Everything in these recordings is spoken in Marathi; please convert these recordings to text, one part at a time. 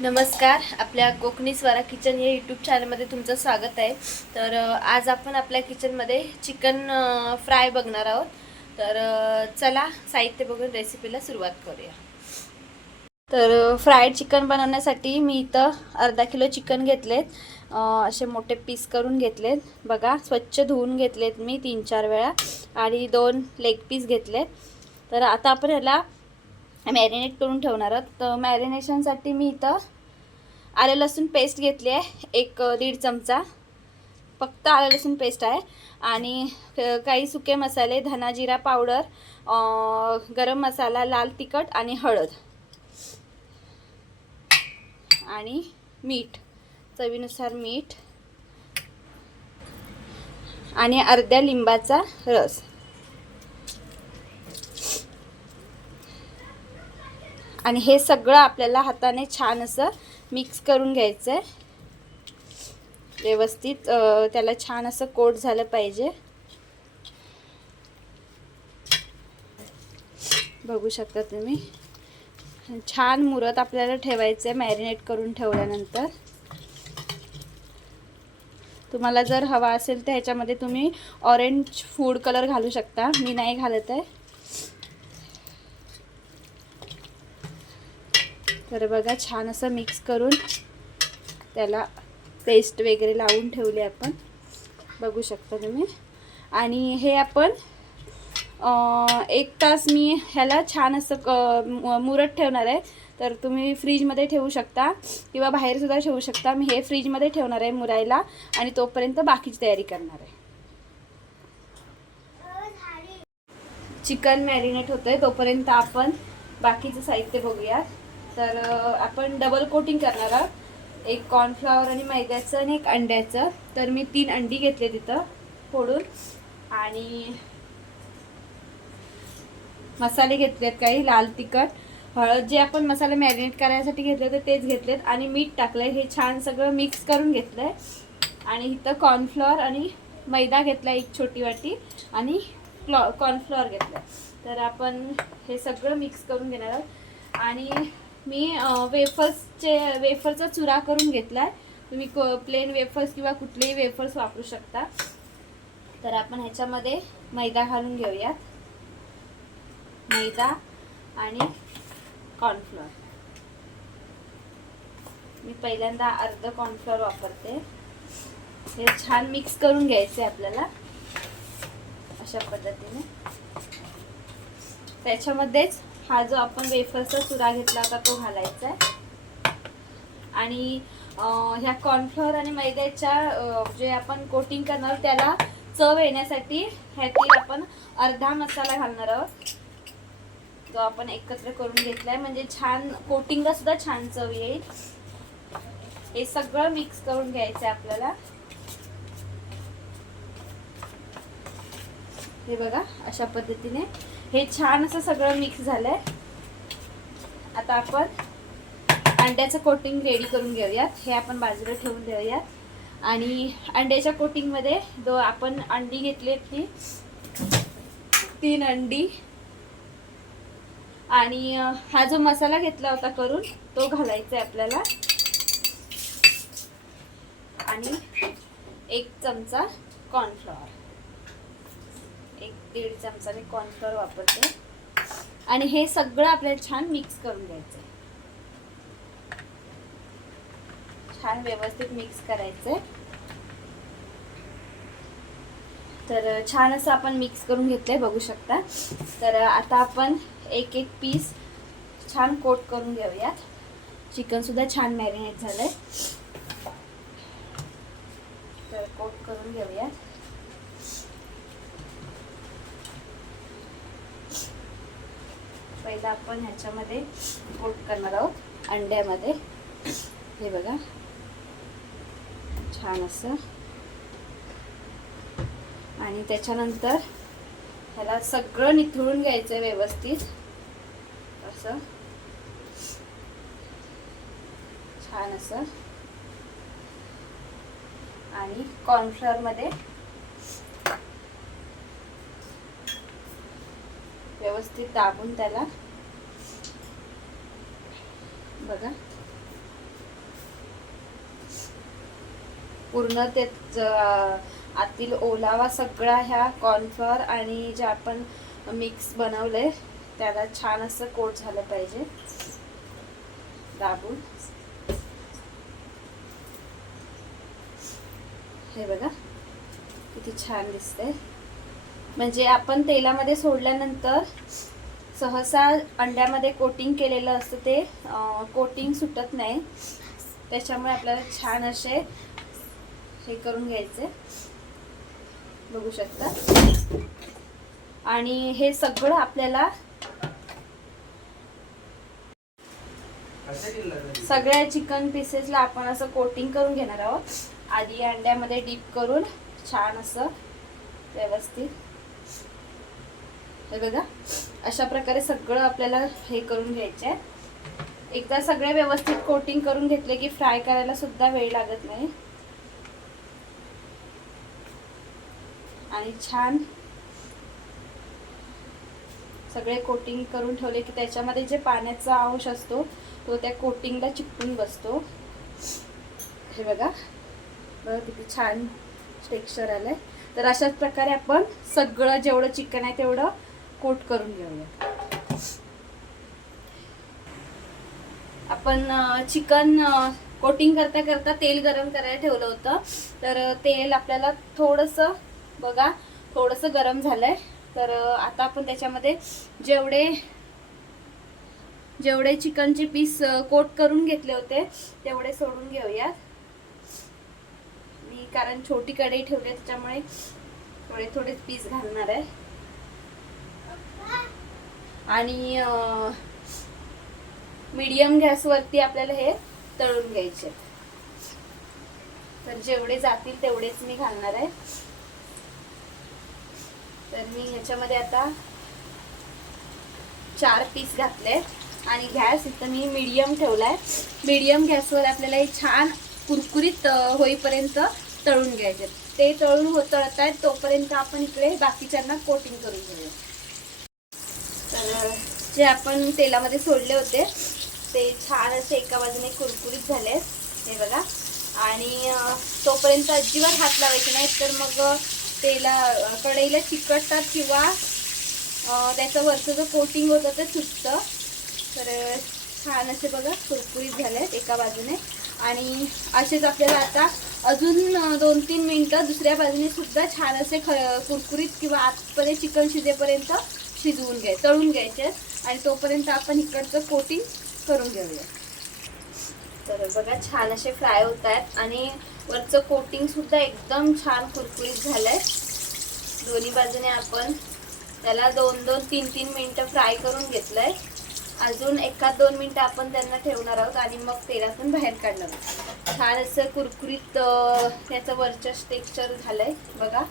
नमस्कार आपल्या कोकणी स्वरा किचन या यूट्यूब चॅनलमध्ये तुमचं स्वागत आहे. तर आज आपण आपल्या किचनमध्ये चिकन फ्राय बघणार आहोत. तर चला साहित्य बघून रेसिपीला सुरुवात करूया. तर फ्राईड चिकन बनवण्यासाठी मी इथं अर्धा किलो चिकन घेतलेत. असे मोठे पीस करून घेतलेत. बघा स्वच्छ धुवून घेतलेत मी तीन चार वेळा. आणि दोन लेग पीस घेतलेत. तर आता आपण ह्याला मॅरिनेट करून ठेवणार आहोत. तर मॅरिनेशनसाठी मी इथं आलं लसूण पेस्ट घेतली आहे एक दीड चमचा. फक्त आलं लसूण पेस्ट आहे. आणि काही सुके मसाले धना जिरा पावडर गरम मसाला लाल तिखट आणि हळद. आणि मीठ चवीनुसार मीठ. आणि अर्ध्या लिंबाचा रस. आणि हे सगळं आपल्याला हाताने छान असं मिक्स करून घ्यायचं आहे व्यवस्थित त्याला छान असं कोट झालं पाहिजे. बघू शकता तुम्ही. छान मुरत आपल्याला ठेवायचं आहे मॅरिनेट करून ठेवल्यानंतर. तुम्हाला जर हवा असेल तर ह्याच्यामध्ये तुम्ही ऑरेंज फूड कलर घालू शकता. मी नाही घालत आहे. तर बघा छान असं मिक्स करून त्याला पेस्ट वगैरे लावून ठेवली आपण. बघू शकता तुम्ही. आणि हे आपण एक तास मी ह्याला छान असं क मुरत ठेवणार आहे. तर तुम्ही फ्रीजमध्ये ठेवू शकता किंवा बाहेरसुद्धा ठेवू शकता. मी हे फ्रीजमध्ये ठेवणार आहे मुरायला आणि तोपर्यंत बाकीची तयारी करणार आहे. चिकन मॅरिनेट होतं आहे तोपर्यंत आपण बाकीचं साहित्य बघूयात. तर आपण डबल कोटिंग करणार आहोत. एक कॉर्नफ्लॉवर आणि मैद्याचं आणि एक अंड्याचं. तर मी तीन अंडी घेतले तिथं फोडून. आणि मसाले घेतलेत काही लाल तिखट. हळद जे आपण मसाले मॅरिनेट करायसाठी घेतले होते तेच घेतलेत. आणि मीठ टाकलंय. हे छान सगळं मिक्स करून घेतलंय. आणि इथं कॉर्नफ्लॉवर आणि मैदा घेतला एक छोटी वाटी. आणि क्लॉ कॉर्नफ्लॉवर घेतलं तर आपण हे सगळं मिक्स करून घेणार आहोत. आणि मी वेफर्सचे वेफरचा चुरा करून घेतला आहे तुम्ही प्लेन वेफर्स किंवा कुठलेही वेफर्स वापरू शकता. तर आपण ह्याच्यामध्ये मैदा घालून घेऊयात. मैदा आणि कॉर्नफ्लोअर मी पहिल्यांदा अर्ध कॉर्नफ्लोअर वापरते. हे छान मिक्स करून घ्यायचे आपल्याला. अशा पद्धतीने. त्याच्यामध्येच हा जो आपण वेफरचा चुरा घेतला होता तो घालायचा आहे. आणि ह्या कॉर्नफ्लोअर आणि मैद्याच्या जे आपण कोटिंग करणार त्याला चव येण्यासाठी ह्यातील आपण अर्धा मसाला घालणार आहोत. तो आपण एकत्र करून घेतलाय म्हणजे छान कोटिंगला सुद्धा छान चव येईल. हे सगळं मिक्स करून घ्यायचं आहे आपल्याला. हे बघा अशा पद्धतीने. हे छान असं सगळं मिक्स झालंय. आता आपण अंड्याचं कोटिंग रेडी करून घेऊयात. हे आपण बाजूला ठेवून देऊयात. आणि अंड्याच्या कोटिंगमध्ये दो आपण अंडी घेतली ती तीन अंडी. आणि हा जो मसाला घेतला होता करून तो घालायचा आहे आपल्याला. आणि एक चमचा कॉर्नफ्लॉवर एक दीड चमचा मी कॉर्नफ्लोअर वापरते. आणि हे सगळं आपल्याला छान मिक्स करून घ्यायचं आहे छान व्यवस्थित मिक्स करायचं तर छान असं आपण मिक्स करून घेतलंय बघू शकता. तर आता आपण एक एक पीस छान कोट करून घेऊयात. चिकन सुद्धा छान मॅरिनेट झालंय. तर कोट करून घेऊयात. पहिला आपण ह्याच्यामध्ये कोट करणार आहोत. अंड्यामध्ये. हे बघा. छान असं. आणि त्याच्यानंतर ह्याला सगळं निथळून घ्यायचं आहे व्यवस्थित. असं. छान असं. आणि कॉर्नफ्लॉरमध्ये व्यवस्थित दाबून त्याला बघा. पूर्ण ते आतील ओलावा सगळा ह्या कॉर्नफ्लॉवर आणि जे आपण मिक्स बनवले त्याला छान असं कोट झालं पाहिजे. दाबून. हे बघा किती छान दिसतंय. म्हणजे आपण तेलामध्ये सोडल्यानंतर सहसा अंड्यामध्ये कोटिंग केलेलं असतं ते कोटिंग सुटत नाही. त्याच्यामुळे आपल्याला छान असे हे करून घ्यायचे. बघू शकता. आणि हे सगळं आपल्याला सगळ्या चिकन पीसेसला आपण असं कोटिंग करून घेणार आहोत. आधी अंड्यामध्ये डीप करून छान असं व्यवस्थित. हे बघा. अशा प्रकारे सगळं आपल्याला हे करून घ्यायचं आहे एकदा सगळे व्यवस्थित कोटिंग करून घेतले की फ्राय करायला सुद्धा वेळ लागत नाही. आणि छान. सगळे कोटिंग करून ठेवले की त्याच्यामध्ये जे पाण्याचा अंश असतो तो त्या कोटिंगला चिकटून बसतो. हे बघा. बघा किती छान टेक्स्चर आलंय. तर अशाच प्रकारे आपण सगळं जेवढं चिकन आहे तेवढं कोट करून घेऊया. आपण चिकन कोटिंग करता करता तेल गरम करायला ठेवलं होतं. तर तेल आपल्याला थोडंसं बघा थोडंसं गरम झालंय. तर आता आपण त्याच्यामध्ये जेवढे जेवढे चिकनचे पीस कोट करून घेतले होते तेवढे सोडून घेऊयात. मी कारण छोटी कढई ठेवली त्याच्यामुळे थोडे थोडे पीस घालणार आहे. आणि मीडियम गॅसवरती आपल्याला हे तळून घ्यायचे. तर जेवढे जातील तेवढेच मी घालणार आहे. तर मी ह्याच्यामध्ये आता चार पीस घातले आणि गॅस इथं मी मीडियम ठेवलाय मीडियम गॅसवर आपल्याला हे छान कुरकुरीत होईपर्यंत तळून घ्यायचे ते तळून होत तळत आहेत तोपर्यंत आपण इकडे बाकीच्यांना कोटिंग करून घेऊया. तर जे आपण तेलामध्ये सोडले होते ते छान असे एका बाजूने कुरकुरीत झाले हे बघा. आणि तोपर्यंत अजिबात हात लावायचे नाहीत तर मग तेला कढईला चिकटतात किंवा त्याचं वरचं जो कोटिंग होतं ते सुटतं तर छान असे बघा कुरकुरीत झालेत एका बाजूने. आणि असेच आपल्याला आता अजून दोन तीन मिनटं दुसऱ्या बाजूने सुद्धा छान असे ख कुरकुरीत किंवा आतपर्यंत चिकन शिजेपर्यंत शिजवून घ्याय तळून घ्यायचे आणि तोपर्यंत आपण इकडचं कोटिंग करून घेऊया. तर बघा छान असे फ्राय होत आहेत आणि वरचं कोटिंग सुद्धा एकदम छान कुरकुरीत झालंय. दोन्ही बाजूने आपण त्याला दोन दोन तीन तीन मिनटं फ्राय करून घेतलंय. अजून एखाद दोन मिनटं आपण त्यांना ठेवणार आहोत आणि मग तेलातून बाहेर काढणार आहोत. छान असं कुरकुरीत अं, त्याचं वरचं टेक्स्चर झालंय. बघा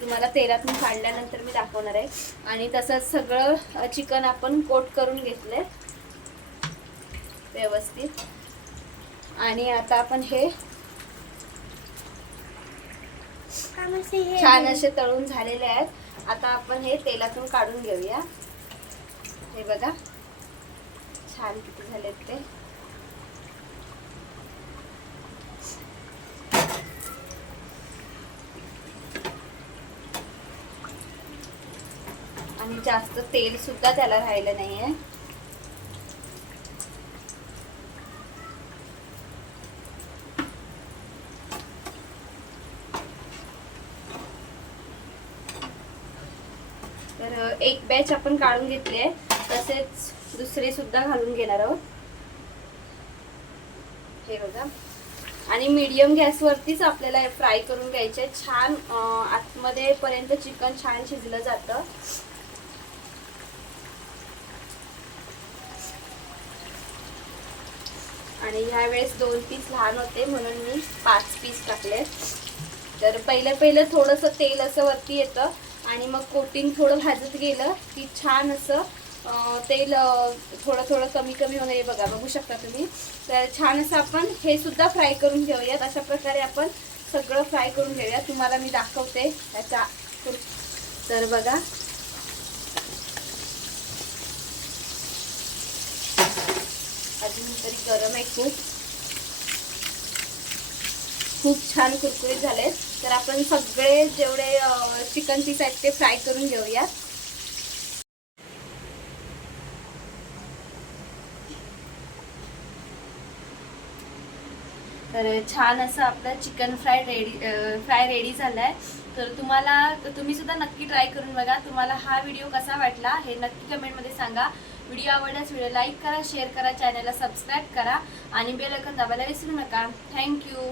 तुम्हाला तेलातून काढल्यानंतर मी दाखवणार आहे. आणि तसंच सगळं चिकन आपण कोट करून घेतलंय. व्यवस्थित. आणि आता आपण हे छान असे तळून झालेले आहेत. आता आपण हे तेलातून काढून घेऊया. हे बघा. छान किती झालेत ते आणि जास्त तेल सुद्धा त्याला राहिलं नाहीये. तर एक बॅच आपण काढून घेतली आहे तसेच दुसरे सुद्धा घालून घेणार आहोत. हे बघा. आणि मीडियम गॅसवरतीच आपल्याला फ्राय करून घ्यायचे छान आतमध्ये पर्यंत चिकन छान शिजलं जातं. आणि ह्या वेळेस दोन पीस लहान होते म्हणून मी पाच पीस टाकले तर पहिलं पहिलं थोडंसं तेल असं वरती येतं आणि मग कोटिंग थोडं भाजत गेलं की छान असं तेल थोडं थोडं कमी कमी वगैरे हे बघा बघू शकता तुम्ही. तर छान असं आपण हे सुद्धा फ्राय करून घेऊयात. अशा प्रकारे आपण सगळं फ्राय करून घेऊया तुम्हाला मी दाखवते त्याचा तर बघा अजून तरी गरम आहे खूप. खूप छान कुरकुरीत झालेत. तर आपण सगळे जेवढे चिकन पीस आहेत ते फ्राय करून घेऊया. तर छान असं आपलं chicken fry ready fry ready झालं आहे तर तुम्हाला तुम्ही सुद्धा नक्की ट्राय करून बघा. तुम्हाला हा व्हिडिओ कसा वाटला हे नक्की कमेंटमध्ये सांगा. व्हिडिओ आवडल्यास व्हिडिओ लाईक करा शेअर करा चॅनलला सबस्क्राईब करा आणि बेल आयकॉन दाबायला विसरू नका. थँक्यू